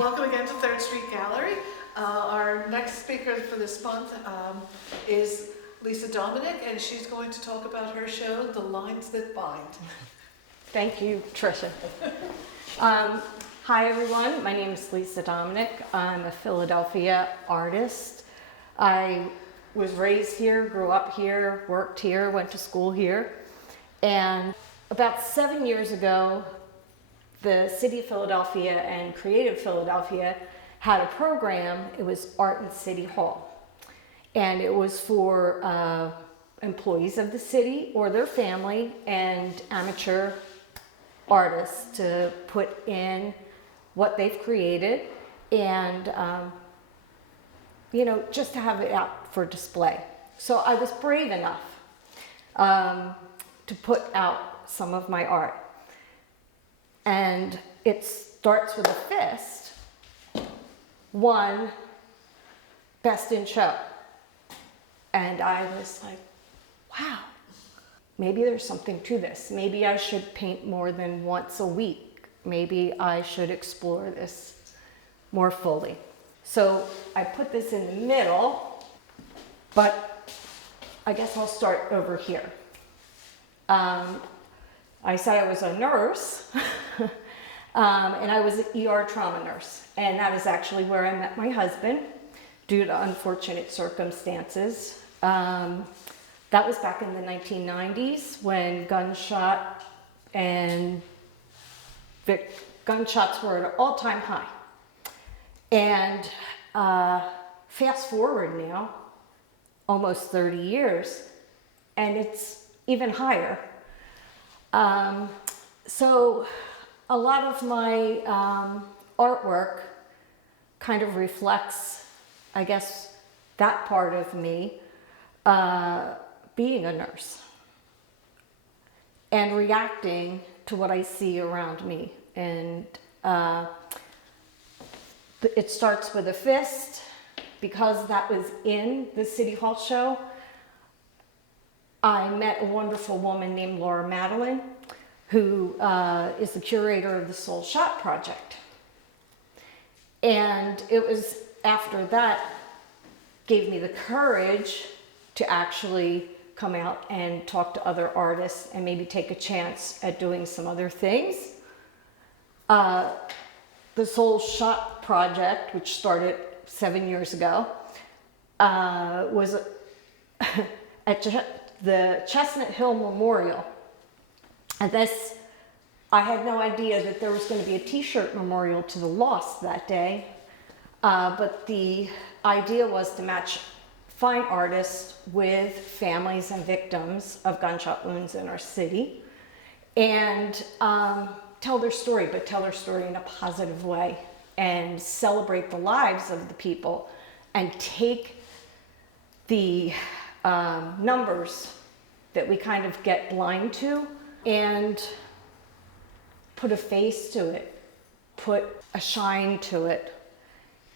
Welcome again to Third Street Gallery. Our next speaker for this month is Lisa Domenic, and she's going to talk about her show, The Lines That Bind. Thank you, Tricia. Hi everyone, my name is Lisa Domenic. I'm a Philadelphia artist. I was raised here, grew up here, worked here, went to school here. And about 7 years ago, the City of Philadelphia and Creative Philadelphia had a program. It was Art in City Hall. And it was for employees of the city or their family and amateur artists to put in what they've created and, just to have it out for display. So I was brave enough to put out some of my art. And it starts with a fist, won Best in Show. And I was like, wow, maybe there's something to this. Maybe I should paint more than once a week. Maybe I should explore this more fully. So I put this in the middle, but I guess I'll start over here. I said I was a nurse, and I was an ER trauma nurse. And that is actually where I met my husband due to unfortunate circumstances. That was back in the 1990s when gunshots were at an all-time high. And fast forward now, almost 30 years, and it's even higher. So a lot of my artwork kind of reflects, I guess, that part of me being a nurse and reacting to what I see around me. And it starts with a fist. Because that was in the City Hall show, I met a wonderful woman named Laura Madeline, who is the curator of the Soul Shot Project. And it was after that gave me the courage to actually come out and talk to other artists and maybe take a chance at doing some other things. The Soul Shot Project, which started 7 years ago, was at the Chestnut Hill Memorial. And this, I had no idea that there was going to be a t-shirt memorial to the lost that day. But the idea was to match fine artists with families and victims of gunshot wounds in our city and tell their story, but tell their story in a positive way and celebrate the lives of the people and take the numbers that we kind of get blind to and put a face to it, put a shine to it,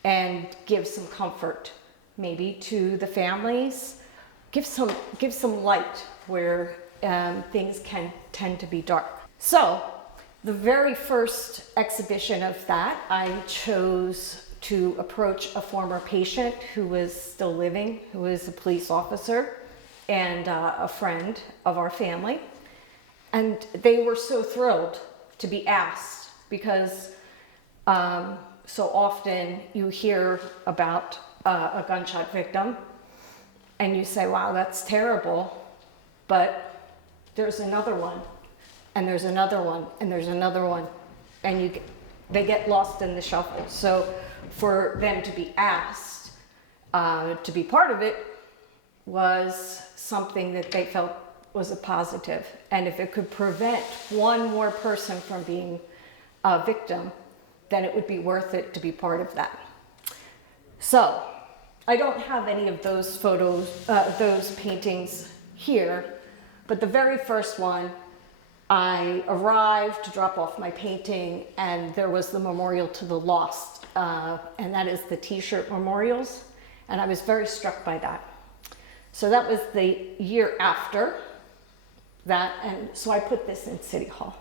and give some comfort maybe to the families, give some light where things can tend to be dark. So the very first exhibition of that, I chose to approach a former patient who was still living, who was a police officer and a friend of our family. And they were so thrilled to be asked because so often you hear about a gunshot victim and you say, wow, that's terrible, but there's another one, and there's another one, and there's another one, and they get lost in the shuffle. So for them to be asked to be part of it was something that they felt was a positive. And if it could prevent one more person from being a victim, then it would be worth it to be part of that. So I don't have any of those photos, those paintings here, but the very first one, I arrived to drop off my painting and there was the memorial to the lost, and that is the t-shirt memorials, and I was very struck by that. So that was the year after that, and so I put this in City Hall.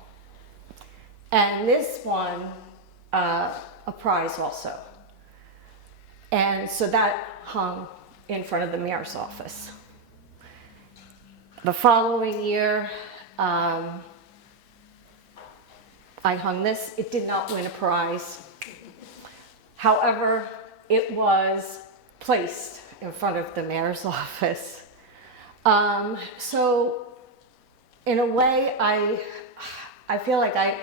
And this one a prize also. And so that hung in front of the mayor's office. The following year, I hung this. It did not win a prize. However, it was placed in front of the mayor's office. So in a way, I feel like I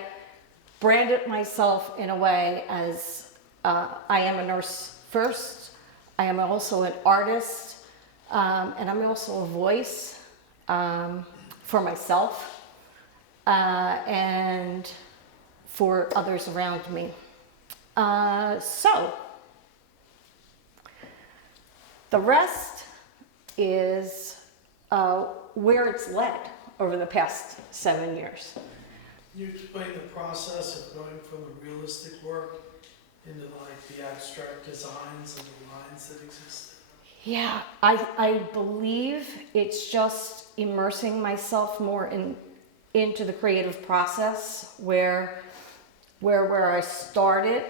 branded myself in a way as I am a nurse first. I am also an artist, and I'm also a voice for myself and for others around me. So the rest is where it's led over the past 7 years. Can you explain the process of going from the realistic work into like the abstract designs and the lines that exist? Yeah, I believe it's just immersing myself more into the creative process where I started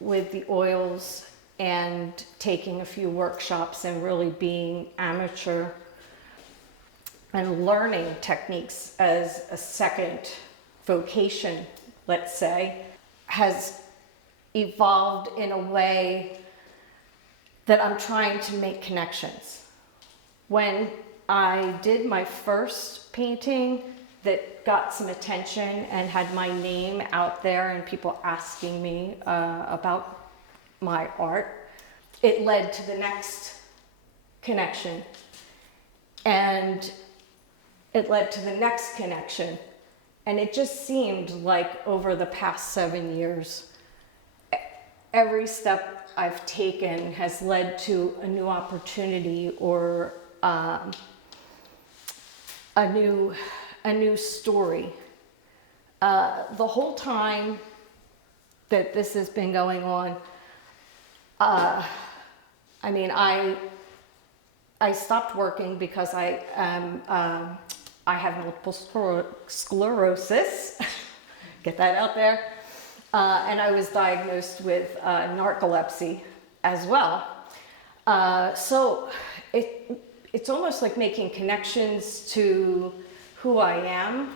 with the oils and taking a few workshops and really being amateur and learning techniques as a second vocation, let's say, has evolved in a way that I'm trying to make connections. When I did my first painting that got some attention and had my name out there and people asking me about my art, it led to the next connection. And it led to the next connection. And it just seemed like over the past 7 years, every step I've taken has led to a new opportunity or a new story. The whole time that this has been going on, I mean, I stopped working because I have multiple sclerosis. Get that out there. And I was diagnosed with narcolepsy as well. So it's almost like making connections to who I am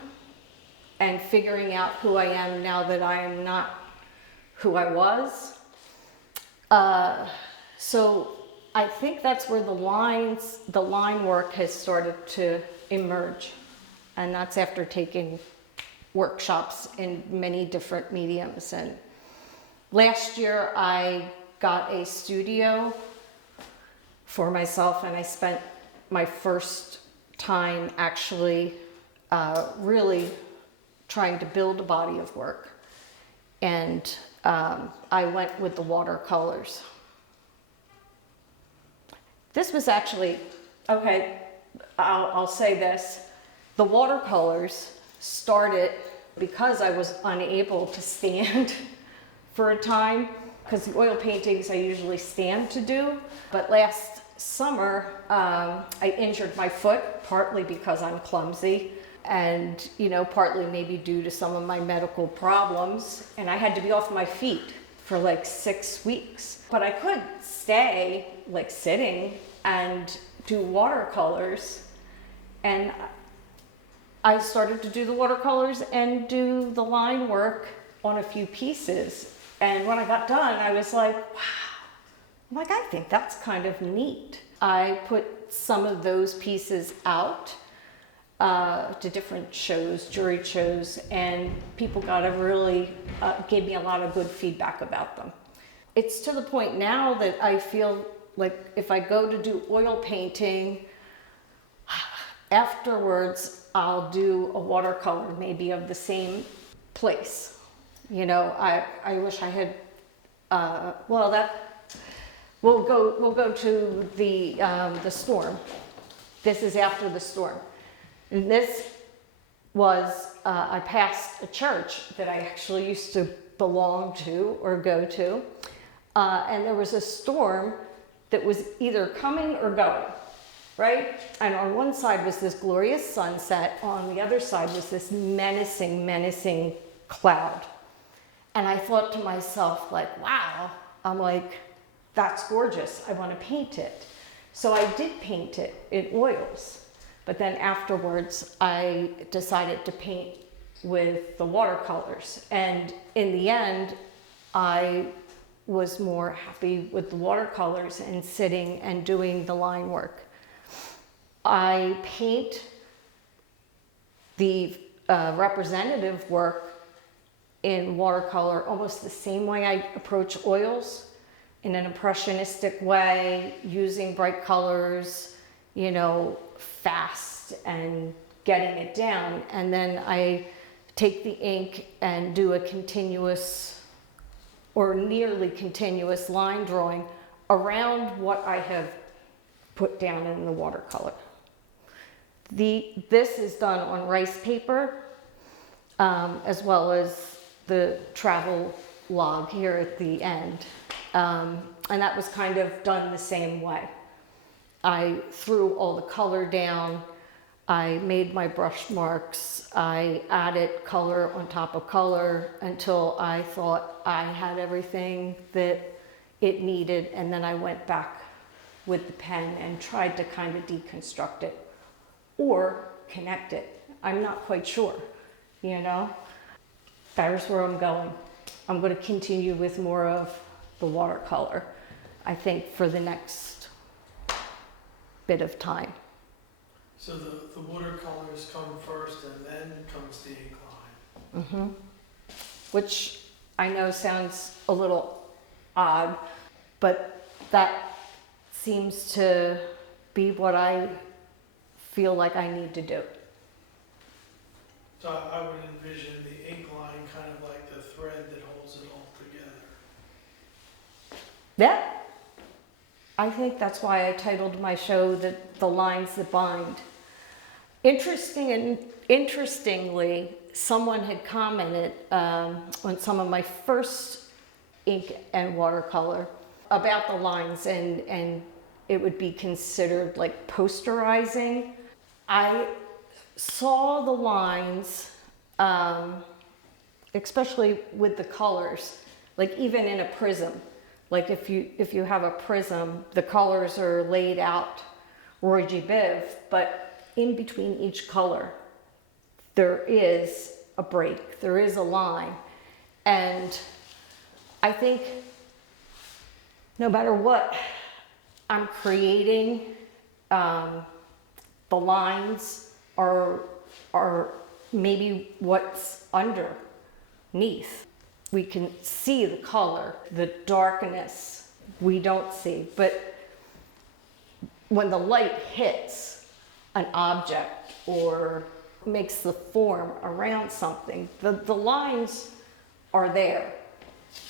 and figuring out who I am now that I am not who I was. So I think that's where the line work has started to emerge. And that's after taking workshops in many different mediums. And last year I got a studio for myself, and I spent my first time actually really trying to build a body of work. And I went with the watercolors. This was actually, okay, I'll say this. The watercolors started because I was unable to stand for a time, because the oil paintings I usually stand to do. But last summer, I injured my foot, partly because I'm clumsy, and partly maybe due to some of my medical problems. And I had to be off my feet for like 6 weeks. But I could stay like sitting and do watercolors. And I started to do the watercolors and do the line work on a few pieces. And when I got done, I was like, wow, I think that's kind of neat. I put some of those pieces out to different shows, jury shows, and people gave me a lot of good feedback about them. It's to the point now that I feel like if I go to do oil painting, afterwards I'll do a watercolor maybe of the same place. I wish I had, we'll go to the storm. This is after the storm. And this was, I passed a church that I actually used to belong to or go to. And there was a storm that was either coming or going, right? And on one side was this glorious sunset. On the other side was this menacing cloud. And I thought to myself, like, wow, I'm like, that's gorgeous. I want to paint it. So I did paint it in oils. But then afterwards, I decided to paint with the watercolors. And in the end, I was more happy with the watercolors and sitting and doing the line work. I paint the representative work in watercolor almost the same way I approach oils, in an impressionistic way, using bright colors, you know, fast and getting it down. And then I take the ink and do a continuous or nearly continuous line drawing around what I have put down in the watercolor. This is done on rice paper, as well as the travel log here at the end. And that was kind of done the same way. I threw all the color down, I made my brush marks, I added color on top of color until I thought I had everything that it needed, and then I went back with the pen and tried to kind of deconstruct it or connect it. I'm not quite sure, you know? There's where I'm going. I'm going to continue with more of the watercolor, I think, for the next bit of time. So the watercolors come first and then comes the ink line. Mm-hmm. Which I know sounds a little odd, but that seems to be what I feel like I need to do. So I would envision the ink line kind of like the thread that holds it all together. Yeah. I think that's why I titled my show The Lines That Bind. Interestingly, someone had commented on some of my first ink and watercolor about the lines, and it would be considered like posterizing. I saw the lines, especially with the colors, like even in a prism. Like if you have a prism, the colors are laid out Roy G. Biv, but in between each color, there is a break, there is a line. And I think no matter what I'm creating, the lines are maybe what's underneath. We can see the color, the darkness we don't see, but when the light hits an object or makes the form around something, the lines are there.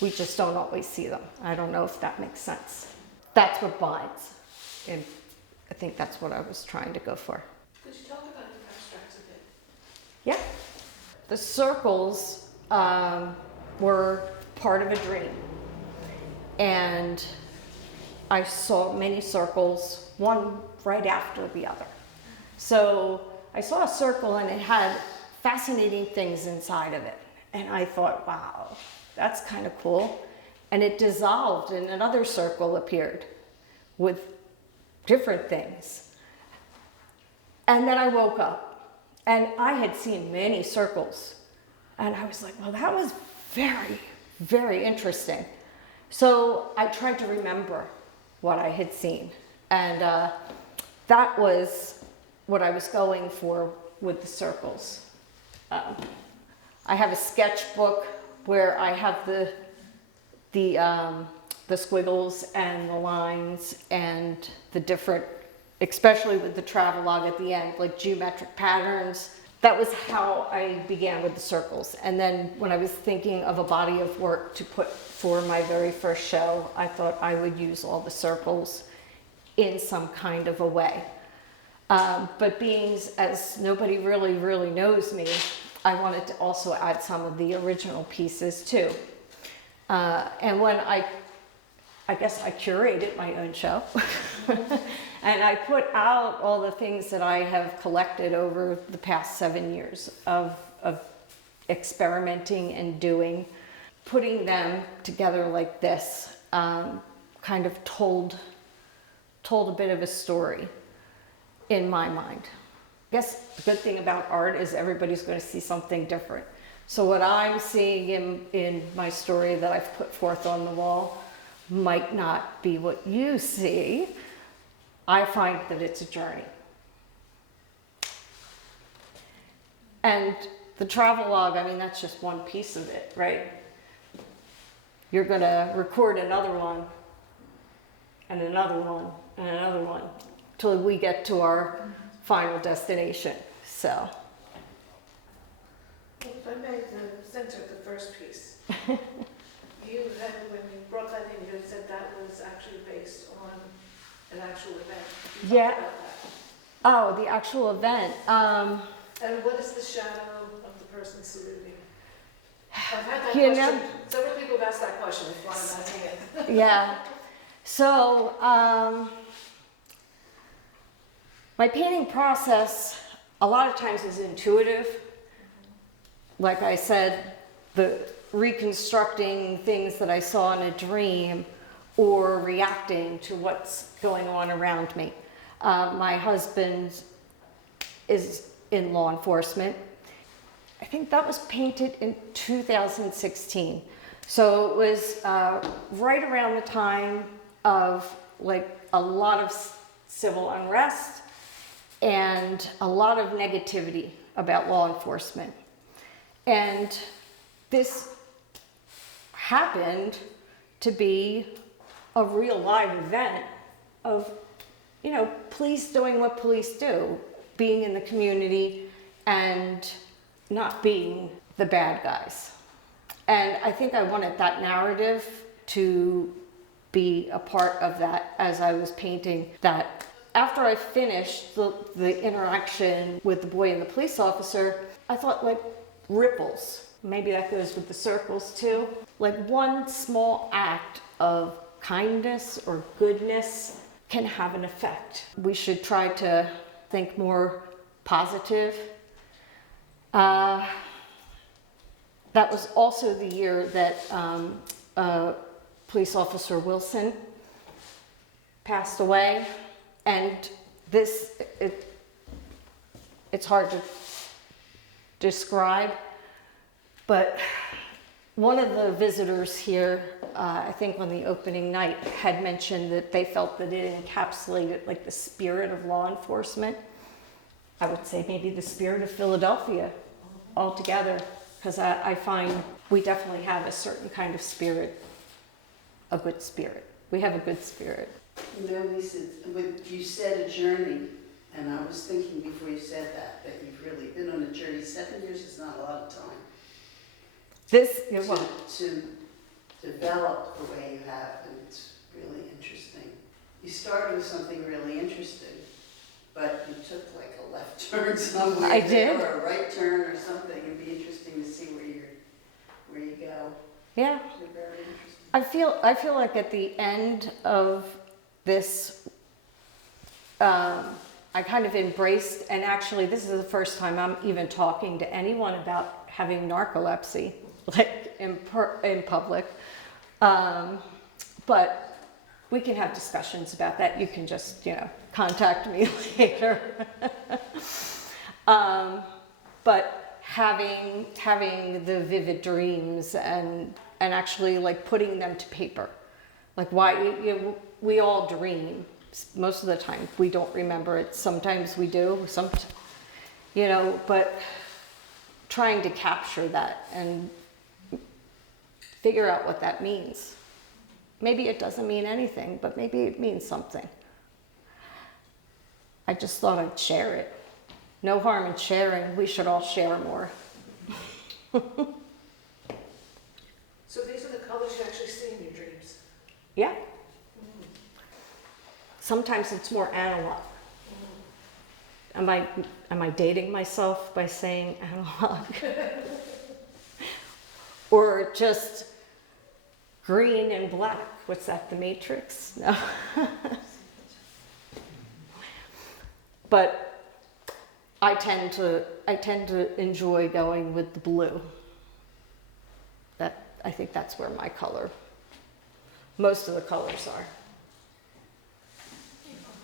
We just don't always see them. I don't know if that makes sense. That's what binds, and I think that's what I was trying to go for. Could you talk about the abstracts a bit? Yeah. The circles were part of a dream. And I saw many circles, one right after the other. So I saw a circle and it had fascinating things inside of it. And I thought, wow, that's kind of cool. And it dissolved and another circle appeared with different things. And then I woke up and I had seen many circles. And I was like, well, that was very, very interesting. So I tried to remember what I had seen. And that was what I was going for with the circles. I have a sketchbook where I have the squiggles and the lines and the different, especially with the travelogue at the end, like geometric patterns. That was how I began with the circles. And then when I was thinking of a body of work to put for my very first show, I thought I would use all the circles in some kind of a way. But being as nobody really knows me, I wanted to also add some of the original pieces too. And when I guess I curated my own show. And I put out all the things that I have collected over the past 7 years of experimenting and doing. putting them together like this kind of told a bit of a story in my mind. I guess the good thing about art is everybody's going to see something different. So what I'm seeing in my story that I've put forth on the wall might not be what you see. I find that it's a journey. And the travelogue, I mean, that's just one piece of it, right? You're going to record another one, and another one, and another one, till we get to our final destination. So. Well, if I may center the first piece. You had, when you brought that in, you had said that was actually based on an actual event. Can you Yeah. talk about that? Oh, the actual event. And what is the shadow of the person saluting? I've had that You question. know- Several people have asked that question. That's why I'm asking it. Yeah. So, my painting process a lot of times is intuitive. Like I said, the reconstructing things that I saw in a dream or reacting to what's going on around me. My husband is in law enforcement. I think that was painted in 2016. So it was right around the time of like a lot of civil unrest and a lot of negativity about law enforcement. And this happened to be a real live event of, you know, police doing what police do, being in the community and not being the bad guys. And I think I wanted that narrative to be a part of that as I was painting that. After I finished the interaction with the boy and the police officer, I thought like ripples. Maybe that goes with the circles too. Like one small act of kindness or goodness can have an effect. We should try to think more positive. That was also the year that Police Officer Wilson passed away. And it's hard to describe, but one of the visitors here, I think on the opening night, had mentioned that they felt that it encapsulated like the spirit of law enforcement. I would say maybe the spirit of Philadelphia altogether, because I find we definitely have a certain kind of spirit, a good spirit. We have a good spirit. You know, Lisa, you said a journey, and I was thinking before you said that you've really been on a journey. 7 years is not a lot of time to develop the way you have, and it's really interesting. You started with something really interesting, but you took like a left turn somewhere. I did. Or a right turn or something. It'd be interesting to see where you go. Yeah. You're very interesting. I feel like at the end of this, I kind of embraced, and actually this is the first time I'm even talking to anyone about having narcolepsy, like in public. But we can have discussions about that. You can just, contact me later. But having the vivid dreams and actually like putting them to paper. Like why, we all dream. Most of the time we don't remember it. Sometimes we do, but trying to capture that and figure out what that means. Maybe it doesn't mean anything, but maybe it means something. I just thought I'd share it. No harm in sharing. We should all share more. So these are the colors you actually see in your dreams. Yeah. Sometimes it's more analog. Am I dating myself by saying analog? Or just green and black? What's that, The Matrix? No. But I tend to enjoy going with the blue. I think that's where my color, most of the colors are.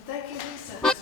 Thank you, Lisa.